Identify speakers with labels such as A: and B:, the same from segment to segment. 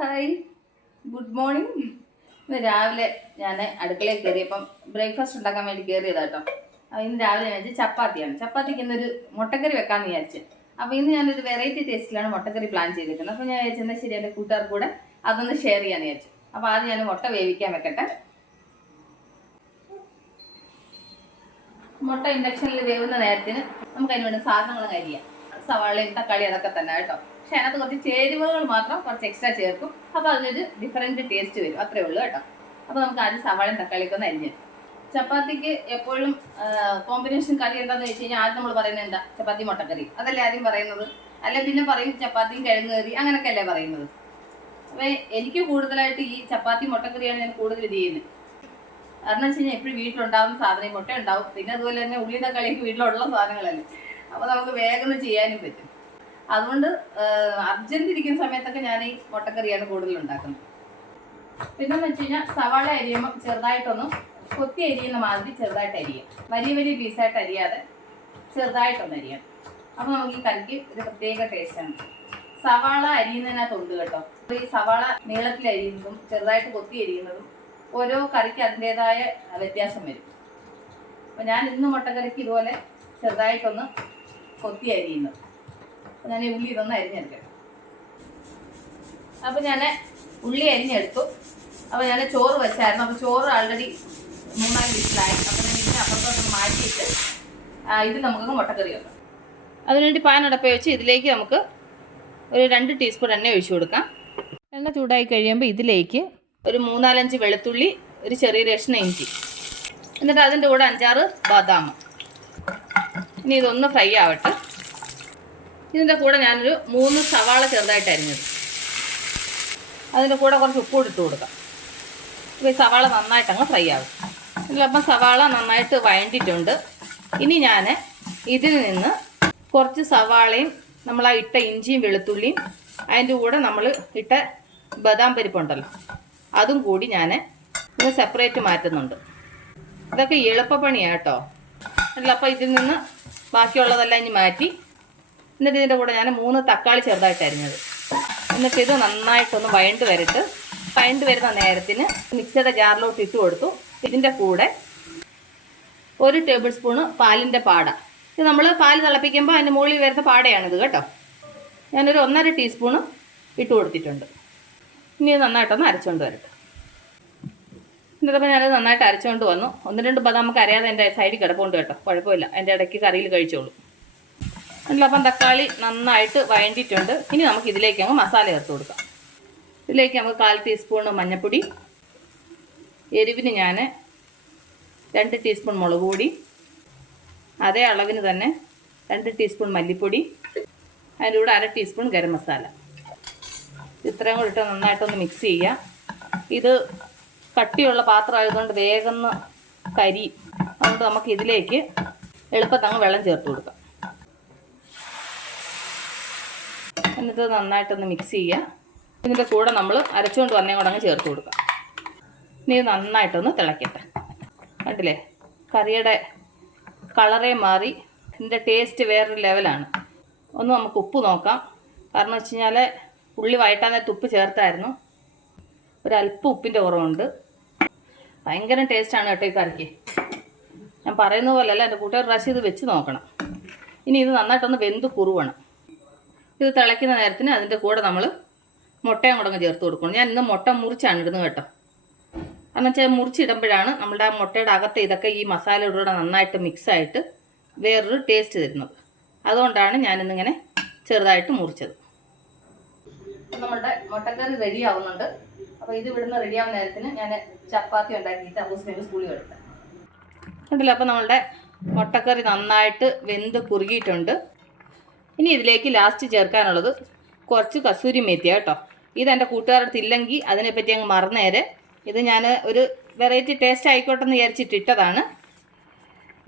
A: Hi. Good morning. ഇന്ന് രാവിലെ ഞാൻ അടുക്കളയിൽ കയറിയപ്പം ബ്രേക്ക്ഫാസ്റ്റ് ഉണ്ടാക്കാൻ വേണ്ടി കയറിയതാണ് കേട്ടോ. അപ്പോൾ ഇന്ന് രാവിലെ ഞാൻ ചപ്പാത്തിയാണ്. ചപ്പാത്തിക്ക് ഇന്നൊരു മുട്ടക്കറി വെക്കാമെന്ന് വിചാരിച്ച്. അപ്പോൾ ഇന്ന് ഞാനൊരു വെറൈറ്റി ടേസ്റ്റിലാണ് മുട്ടക്കറി പ്ലാൻ ചെയ്തിരിക്കുന്നത്. അപ്പോൾ ഞാൻ വിചാരിച്ചെന്നാൽ ശരി എന്റെ കൂട്ടുകാർക്ക് കൂടെ അതൊന്ന് ഷെയർ ചെയ്യാമെന്ന് വിചാരിച്ചു. അപ്പോൾ ആദ്യം ഞാൻ മുട്ട വേവിക്കാൻ വെക്കട്ടെ. മുട്ട ഇൻഡക്ഷനിൽ വേവുന്ന നേരത്തിന് നമുക്ക് അതിന് വേണ്ട സാധനങ്ങൾ കരിയാം സവാളയും തക്കാളി അതൊക്കെ തന്നെ കേട്ടോ. പക്ഷെ അതിനകത്ത് കുറച്ച് ചേരുവകൾ മാത്രം കുറച്ച് എക്സ്ട്രാ ചേർക്കും. അപ്പോൾ അതിനൊരു ഡിഫറെന്റ് ടേസ്റ്റ് വരും. അത്രേ ഉള്ളൂ കേട്ടോ. അപ്പോൾ നമുക്ക് ആദ്യം സവാളയും തക്കാളിയൊക്കെ ഒന്ന് അരിഞ്ഞ് ചപ്പാത്തിക്ക് എപ്പോഴും കോമ്പിനേഷൻ കറി എന്താണെന്ന് വെച്ച് കഴിഞ്ഞാൽ ആദ്യം നമ്മൾ പറയുന്നത് എന്താ? ചപ്പാത്തി മുട്ടക്കറി. അതല്ലേ ആദ്യം പറയുന്നത്? അല്ല പിന്നെ പറയും ചപ്പാത്തിയും കിഴങ്ങ് കറി അങ്ങനെയൊക്കെ അല്ലേ പറയുന്നത്? അപ്പോൾ എനിക്ക് കൂടുതലായിട്ട് ഈ ചപ്പാത്തി മുട്ടക്കറിയാണ് ഞാൻ കൂടുതൽ ഇത് ചെയ്യുന്നത്. കാരണം വെച്ച് കഴിഞ്ഞാൽ എപ്പോഴും വീട്ടിലുണ്ടാവുന്ന സാധനം മുട്ട ഉണ്ടാവും പിന്നെ അതുപോലെ തന്നെ ഉള്ളി തക്കാളിക്ക് വീട്ടിലുള്ള സാധനങ്ങളല്ലേ. അപ്പോൾ നമുക്ക് വേഗം ചെയ്യാനും പറ്റും. അതുകൊണ്ട് അർജന്റ് ഇരിക്കുന്ന സമയത്തൊക്കെ ഞാൻ ഈ മുട്ടക്കറിയാണ് കൂടുതൽ ഉണ്ടാക്കുന്നത് പിന്നെന്ന് വെച്ച് കഴിഞ്ഞാൽ സവാള അരിയുമ്പോൾ ചെറുതായിട്ടൊന്ന് കൊത്തി അരിയുന്ന മാതിരി ചെറുതായിട്ട് അരിയാം. വലിയ വലിയ പീസായിട്ട് അരിയാതെ ചെറുതായിട്ടൊന്ന് അരിയാം. അപ്പോൾ നമുക്ക് ഈ കറിക്ക് ഒരു പ്രത്യേക ടേസ്റ്റാണ് സവാള അരിയുന്നതിനകത്തുണ്ട് കേട്ടോ. അപ്പോൾ ഈ സവാള നീളത്തിൽ അരിയുന്നതും ചെറുതായിട്ട് കൊത്തി അരിയുന്നതും ഓരോ കറിക്ക് അതിന്റെതായ വ്യത്യാസം വരും. അപ്പോൾ ഞാൻ ഇന്ന് മുട്ടക്കറിക്ക് ഇതുപോലെ ചെറുതായിട്ടൊന്ന് കൊത്തി അരിയുന്നത് ഞാൻ ഉള്ളി ഇതൊന്ന് അരിഞ്ഞെടുക്കാം. അപ്പോൾ ഞാൻ ഉള്ളി അരിഞ്ഞെടുത്തു. അപ്പോൾ ഞാൻ ചോറ് വെച്ചായിരുന്നു. അപ്പോൾ ചോറ് ആൾറെഡി മൂന്നാൽ വിസിലായി. അപ്പോൾ ഞാൻ ഇതിനെ അപ്പുറത്തോട്ട് മാറ്റിയിട്ട് ഇത് നമുക്ക് മുട്ടക്കറി വെക്കാം. അതിനുവേണ്ടി പാൻ അടപ്പ വെച്ച് ഇതിലേക്ക് നമുക്ക് ഒരു രണ്ട് ടീസ്പൂൺ എണ്ണ ഒഴിച്ചു കൊടുക്കാം. എണ്ണ ചൂടായി കഴിയുമ്പോൾ ഇതിലേക്ക് ഒരു മൂന്നാലഞ്ച് വെളുത്തുള്ളി ഒരു ചെറിയ രക്ഷണ ഇഞ്ചി. എന്നിട്ട് അതിന്റെ കൂടെ അഞ്ചാറ് ബദാം. ഇനി ഇതൊന്ന് ഫ്രൈ ആവട്ടെ. ഇതിന്റെ കൂടെ ഞാനൊരു മൂന്ന് സവാള ചെറുതായിട്ട് അരിഞ്ഞത്. അതിന്റെ കൂടെ കുറച്ച് ഉപ്പ് ഇട്ട് കൊടുക്കാം. ഇപ്പോൾ ഈ സവാള നന്നായിട്ട് അങ്ങ് ഫ്രൈ ആവും. ഇതിലപ്പം സവാള നന്നായിട്ട് വഴണ്ടിട്ടുണ്ട് ഇനി ഞാൻ ഇതിൽ നിന്ന് കുറച്ച് സവാളയും നമ്മൾ ആ ഇട്ട ഇഞ്ചിയും വെളുത്തുള്ളിയും അതിന്റെ കൂടെ നമ്മൾ ഇട്ട ബദാം പരിപ്പുണ്ടല്ലോ. അതും കൂടി ഞാൻ ഇത് സെപ്പറേറ്റ് മാറ്റുന്നുണ്ട്. ഇതൊക്കെ എളുപ്പപ്പണിയാട്ടോ അല്ല അപ്പോൾ ഇതിൽ നിന്ന് ബാക്കിയുള്ളതെല്ലാം ഇനി മാറ്റി. എന്നിട്ട് ഇതിന്റെ കൂടെ ഞാൻ മൂന്ന് തക്കാളി ചെറുതായിട്ട് അരിഞ്ഞത്. എന്നിട്ട് ഇത് നന്നായിട്ടൊന്ന് വഴണ്ട് വരട്ട്. വഴണ്ട് വരുന്ന നേരത്തിന് മിക്സിയുടെ ജാറിലോട്ട് ഇട്ട് കൊടുത്തു. ഇതിന്റെ കൂടെ ഒരു ടേബിൾ സ്പൂണ് പാലിന്റെ പാട. ഇത് നമ്മൾ പാൽ തിളപ്പിക്കുമ്പോൾ അതിന്റെ മുകളിൽ വരുന്ന പാടയാണിത് കേട്ടോ. ഞാനൊരു ഒന്നര ടീസ്പൂണ് ഇട്ട് കൊടുത്തിട്ടുണ്ട്. ഇനി നന്നായിട്ടൊന്ന് അരച്ചുകൊണ്ട് വരട്ടെ. എന്നിട്ടപ്പോൾ ഞാനത് നന്നായിട്ട് അരച്ചുകൊണ്ട് വന്നു. ഒന്ന് രണ്ട് പദം നമുക്ക് അറിയാതെ എന്റെ സൈഡിൽ കിടപ്പുണ്ട് കേട്ടോ. കുഴപ്പമില്ല. എന്റെ ഇടയ്ക്ക് കറിയിൽ കഴിച്ചോളൂ. അപ്പം തക്കാളി നന്നായിട്ട് വഴണ്ടിയിട്ടുണ്ട്. ഇനി നമുക്ക് ഇതിലേക്ക് അങ്ങ് മസാല ചേർത്ത് കൊടുക്കാം. ഇതിലേക്ക് നമുക്ക് കാൽ ടീസ്പൂൺ മഞ്ഞൾപ്പൊടി എരിവിന് ഞാൻ രണ്ട് ടീസ്പൂൺ മുളക് പൊടി അതേ അളവിന് തന്നെ രണ്ട് ടീസ്പൂൺ മല്ലിപ്പൊടി അതിന്റെ കൂടെ അര ടീസ്പൂൺ ഗരം മസാല. ഇത്രയും കൂടി ഇട്ട് നന്നായിട്ടൊന്ന് മിക്സ് ചെയ്യുക. ഇത് കട്ടിയുള്ള പാത്രം ആയതുകൊണ്ട് വേഗം കരി. അതുകൊണ്ട് നമുക്ക് ഇതിലേക്ക് എളുപ്പത്തങ്ങ് വെള്ളം ചേർത്ത് കൊടുക്കാം. എന്നിട്ട് നന്നായിട്ടൊന്ന് മിക്സ് ചെയ്യുക. ഇതിന്റെ കൂടെ നമ്മൾ അരച്ചുകൊണ്ട് വന്നേ കൂടെ അങ്ങ് ചേർത്ത് കൊടുക്കാം. ഇനി ഇത് നന്നായിട്ടൊന്ന് തിളക്കട്ടെ. കണ്ടില്ലേ? കറിയുടെ കളറേ മാറി. ഇതിന്റെ ടേസ്റ്റ് വേറൊരു ലെവലാണ് ഒന്ന് നമുക്ക് ഉപ്പ് നോക്കാം. കാരണം വെച്ച് കഴിഞ്ഞാൽ ഉള്ളി വഴറ്റാൻ നേരത്ത് ഉപ്പ് ചേർത്തായിരുന്നു. ഒരല്പം ഉപ്പിന്റെ കുറവുണ്ട്. ഭയങ്കര ടേസ്റ്റാണ് കേട്ടോ ഈ കറിക്ക്. ഞാൻ പറയുന്ന പോലെയല്ല എന്റെ കൂട്ടുകാർ പ്രാവശ്യം ഇത് വെച്ച് നോക്കണം. ഇനി ഇത് നന്നായിട്ടൊന്ന് വെന്ത് കുറുവണം. ഇത് തിളയ്ക്കുന്ന നേരത്തിന് അതിന്റെ കൂടെ നമ്മൾ മുട്ടയും കൂടെ ചേർത്ത് കൊടുക്കണം. ഞാൻ ഇന്ന് മുട്ട മുറിച്ചാണ് ഇടുന്നത് കേട്ടോ. കാരണം വെച്ചാൽ മുറിച്ചിടുമ്പോഴാണ് നമ്മുടെ ആ മുട്ടയുടെ അകത്ത് ഇതൊക്കെ ഈ മസാലയുടെ നന്നായിട്ട് മിക്സായിട്ട് വേറൊരു ടേസ്റ്റ് തരുന്നത്. അതുകൊണ്ടാണ് ഞാനിന്നിങ്ങനെ ചെറുതായിട്ട് മുറിച്ചത്. നമ്മളുടെ മുട്ടക്കറി റെഡി ആവുന്നുണ്ട്. അപ്പോൾ ഇത് ഇവിടുന്ന് റെഡി ആവുന്ന നേരത്തിന് ഞാൻ ചപ്പാത്തി ഉണ്ടാക്കിയിട്ട് അബൂസിനെ സ്കൂളിൽ എടുത്തത് കണ്ടില്ല? അപ്പോൾ നമ്മളുടെ മുട്ടക്കറി നന്നായിട്ട് വെന്ത് കുറുകിയിട്ടുണ്ട്. ഇനി ഇതിലേക്ക് ലാസ്റ്റ് ചേർക്കാനുള്ളത് കുറച്ച് കസൂരി മേത്തിയ കേട്ടോ. ഇത് എന്റെ കൂട്ടുകാരുടെ ഇല്ലെങ്കിൽ അതിനെപ്പറ്റി അങ്ങ് മറന്നേരെ. ഇത് ഞാൻ ഒരു വെറൈറ്റി ടേസ്റ്റ് ആയിക്കോട്ടെ എന്ന് വിചാരിച്ചിട്ട് ഇട്ടതാണ്.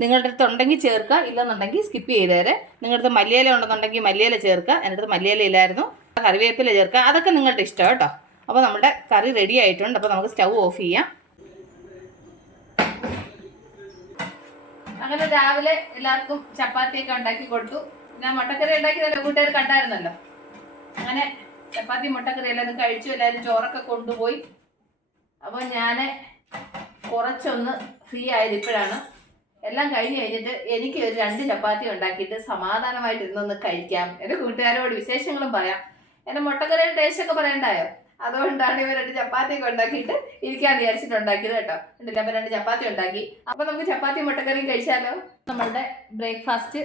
A: നിങ്ങളുടെ അടുത്ത് ഉണ്ടെങ്കിൽ ചേർക്കുക ഇല്ലെന്നുണ്ടെങ്കിൽ സ്കിപ്പ് ചെയ്തേരെ. നിങ്ങളുടെ അടുത്ത് മല്ലിയില ഉണ്ടെന്നുണ്ടെങ്കിൽ മല്ലിയില ചേർക്കുക. എന്റെ അടുത്ത് മല്ലിയില ഇല്ലായിരുന്നു. കറിവേപ്പില ചേർക്കുക. അതൊക്കെ നിങ്ങളുടെ ഇഷ്ടം കേട്ടോ. അപ്പോൾ നമ്മുടെ കറി റെഡി ആയിട്ടുണ്ട്. അപ്പോൾ നമുക്ക് സ്റ്റൗ ഓഫ് ചെയ്യാം. അങ്ങനെ രാവിലെ എല്ലാവർക്കും ചപ്പാത്തിയൊക്കെ ഉണ്ടാക്കി കൊടുത്തു. ഞാൻ മുട്ടക്കറി ഉണ്ടാക്കിയതല്ല കൂട്ടുകാർ കണ്ടായിരുന്നല്ലോ? അങ്ങനെ ചപ്പാത്തി മുട്ടക്കറി എല്ലാവരും കഴിച്ചു. എല്ലാവരും ചോറൊക്കെ കൊണ്ടുപോയി. അപ്പോൾ ഞാൻ കുറച്ചൊന്ന് ഫ്രീ ആയത് ഇപ്പോഴാണ്. എല്ലാം കഴിഞ്ഞ് കഴിഞ്ഞിട്ട് എനിക്ക് ഒരു രണ്ട് ചപ്പാത്തി ഉണ്ടാക്കിയിട്ട് സമാധാനമായിട്ട് ഇരുന്നൊന്ന് കഴിക്കാം. എന്റെ കൂട്ടുകാരോട് വിശേഷങ്ങളും പറയാം. എന്റെ മുട്ടക്കറിയുടെ ടേസ്റ്റ് ഒക്കെ പറയണ്ടായോ? അതുകൊണ്ടാണ് ഇവ രണ്ട് ചപ്പാത്തി ഒക്കെ ഉണ്ടാക്കിയിട്ട് ഇരിക്കാൻ വിചാരിച്ചിട്ട് ഉണ്ടാക്കിയത് കേട്ടോ. എന്നിട്ട് അപ്പം രണ്ട് ചപ്പാത്തി ഉണ്ടാക്കി. അപ്പം നമുക്ക് ചപ്പാത്തി മുട്ടക്കറിയും കഴിച്ചാലോ? നമ്മളുടെ ബ്രേക്ക്ഫാസ്റ്റ്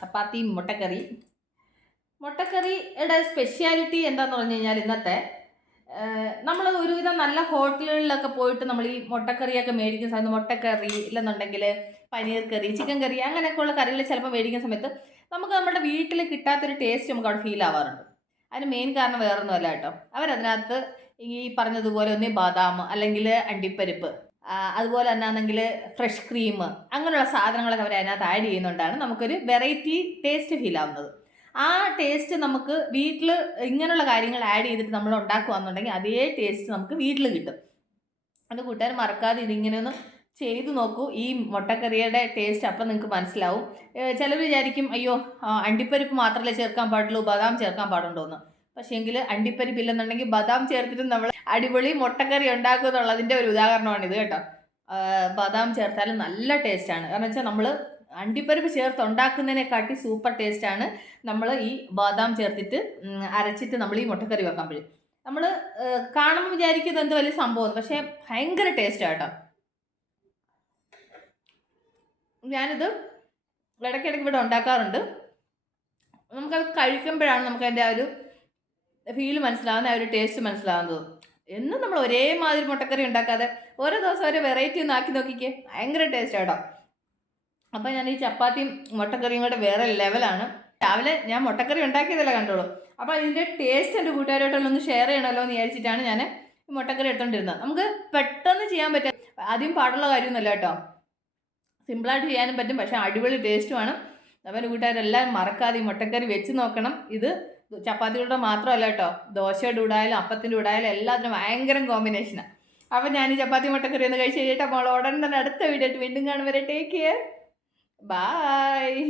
A: ചപ്പാത്തിയും മുട്ടക്കറി മുട്ടക്കറിയുടെ സ്പെഷ്യാലിറ്റി എന്താന്ന് പറഞ്ഞു കഴിഞ്ഞാൽ ഇന്നത്തെ നമ്മൾ ഒരുവിധം നല്ല ഹോട്ടലുകളിലൊക്കെ പോയിട്ട് നമ്മൾ ഈ മുട്ടക്കറിയൊക്കെ മേടിക്കുന്ന സമയത്ത് മുട്ടക്കറി ഇല്ലെന്നുണ്ടെങ്കിൽ പനീർ കറി ചിക്കൻ കറി അങ്ങനെയൊക്കെയുള്ള കറികൾ ചിലപ്പോൾ മേടിക്കുന്ന സമയത്ത് നമുക്ക് നമ്മുടെ വീട്ടിൽ കിട്ടാത്തൊരു ടേസ്റ്റ് നമുക്ക് അവിടെ ഫീൽ ആവാറുണ്ട്. അതിന് മെയിൻ കാരണം വേറൊന്നുമല്ല കേട്ടോ. അവരതിനകത്ത് ഈ പറഞ്ഞതുപോലെ ഒന്ന് ബാദാം അല്ലെങ്കിൽ അണ്ടിപ്പരിപ്പ് അതുപോലെ തന്നെ ആണെങ്കിൽ ഫ്രഷ് ക്രീം അങ്ങനെയുള്ള സാധനങ്ങളൊക്കെ അവർ അതിനകത്ത് ആഡ് ചെയ്യുന്നുണ്ടാണ്. നമുക്കൊരു വെറൈറ്റി ടേസ്റ്റ് ഫീൽ ആവുന്നത്. ആ ടേസ്റ്റ് നമുക്ക് വീട്ടിൽ ഇങ്ങനെയുള്ള കാര്യങ്ങൾ ആഡ് ചെയ്തിട്ട് നമ്മൾ ഉണ്ടാക്കുകയാണെന്നുണ്ടെങ്കിൽ അതേ ടേസ്റ്റ് നമുക്ക് വീട്ടിൽ കിട്ടും. അത് കൂട്ടുകാർ മറക്കാതെ ഇതിങ്ങനെ ചെയ്തു നോക്കൂ. ഈ മുട്ടക്കറിയുടെ ടേസ്റ്റ് അപ്പം നിങ്ങൾക്ക് മനസ്സിലാവും. ചിലർ വിചാരിക്കും അയ്യോ അണ്ടിപ്പരിപ്പ് മാത്രമല്ലേ ചേർക്കാൻ പാടുള്ളൂ ബദാം ചേർക്കാൻ പാടുണ്ടോ എന്ന്. പക്ഷേ എങ്കിൽ അണ്ടിപ്പരിപ്പ് ഇല്ലെന്നുണ്ടെങ്കിൽ ബദാം ചേർത്തിട്ട് നമ്മൾ അടിപൊളി മുട്ടക്കറി ഉണ്ടാക്കും എന്നുള്ളതിന്റെ ഒരു ഉദാഹരണമാണ് ഇത് കേട്ടോ. ബദാം ചേർത്താലും നല്ല ടേസ്റ്റാണ് കാരണം വെച്ചാൽ നമ്മൾ അണ്ടിപ്പരിപ്പ് ചേർത്ത് ഉണ്ടാക്കുന്നതിനെക്കാട്ടി സൂപ്പർ ടേസ്റ്റാണ് നമ്മൾ ഈ ബാദാം ചേർത്തിട്ട് അരച്ചിട്ട് നമ്മൾ ഈ മുട്ടക്കറി വെക്കാൻ പറ്റും. നമ്മൾ കാണുമ്പോൾ വിചാരിക്കുന്നത് എന്ത് വലിയ സംഭവം പക്ഷേ ഭയങ്കര ടേസ്റ്റാണ് കേട്ടോ. ഞാനിത് ഇടയ്ക്കിടയ്ക്ക് ഇവിടെ ഉണ്ടാക്കാറുണ്ട്. നമുക്കത് കഴിക്കുമ്പോഴാണ് നമുക്ക് അതിന്റെ ആ ഒരു ഫീൽ മനസ്സിലാവുന്ന ആ ഒരു ടേസ്റ്റ് മനസ്സിലാവുന്നത്. എന്നും നമ്മൾ ഒരേമാതിരി മുട്ടക്കറി ഉണ്ടാക്കാതെ ഓരോ ദിവസം ഒരു വെറൈറ്റി ഒന്ന് ആക്കി നോക്കിക്കേ. ഭയങ്കര ടേസ്റ്റ് കേട്ടോ. അപ്പോൾ ഞാൻ ഈ ചപ്പാത്തിയും മുട്ടക്കറിയും കൂടെ വേറെ ലെവലാണ് രാവിലെ ഞാൻ മുട്ടക്കറി ഉണ്ടാക്കിയതല്ല കണ്ടോളൂ അപ്പോൾ ഇതിന്റെ ടേസ്റ്റ് എന്റെ കൂട്ടുകാരായിട്ടുള്ള ഒന്ന് ഷെയർ ചെയ്യണമല്ലോ എന്ന് വിചാരിച്ചിട്ടാണ് ഞാൻ മുട്ടക്കറി എടുത്തോണ്ടിരുന്നത്. നമുക്ക് പെട്ടെന്ന് ചെയ്യാൻ പറ്റും. ആദ്യം പാടുള്ള കാര്യമൊന്നുമല്ല കേട്ടോ. സിമ്പിളായിട്ട് ചെയ്യാനും പറ്റും പക്ഷേ അടിപൊളി ടേസ്റ്റുമാണ് അവന്റെ കൂട്ടുകാരെല്ലാം മറക്കാതെ ഈ മുട്ടക്കറി വെച്ച് നോക്കണം. ഇത് ചപ്പാത്തിയുടെ മാത്രമല്ല കേട്ടോ ദോശയുടെ ഉടായാലും അപ്പത്തിന്റെ ഉടായാലും എല്ലാത്തിനും ഭയങ്കര കോമ്പിനേഷനാണ് അപ്പം ഞാൻ ഈ ചപ്പാത്തി മുട്ടക്കറി ഒന്ന് കഴിച്ച് കഴിഞ്ഞിട്ട് അപ്പോൾ ഉടൻ തന്നെ അടുത്ത വീഡിയോ ആയിട്ട് വീണ്ടും കാണും വരെ. Take care bye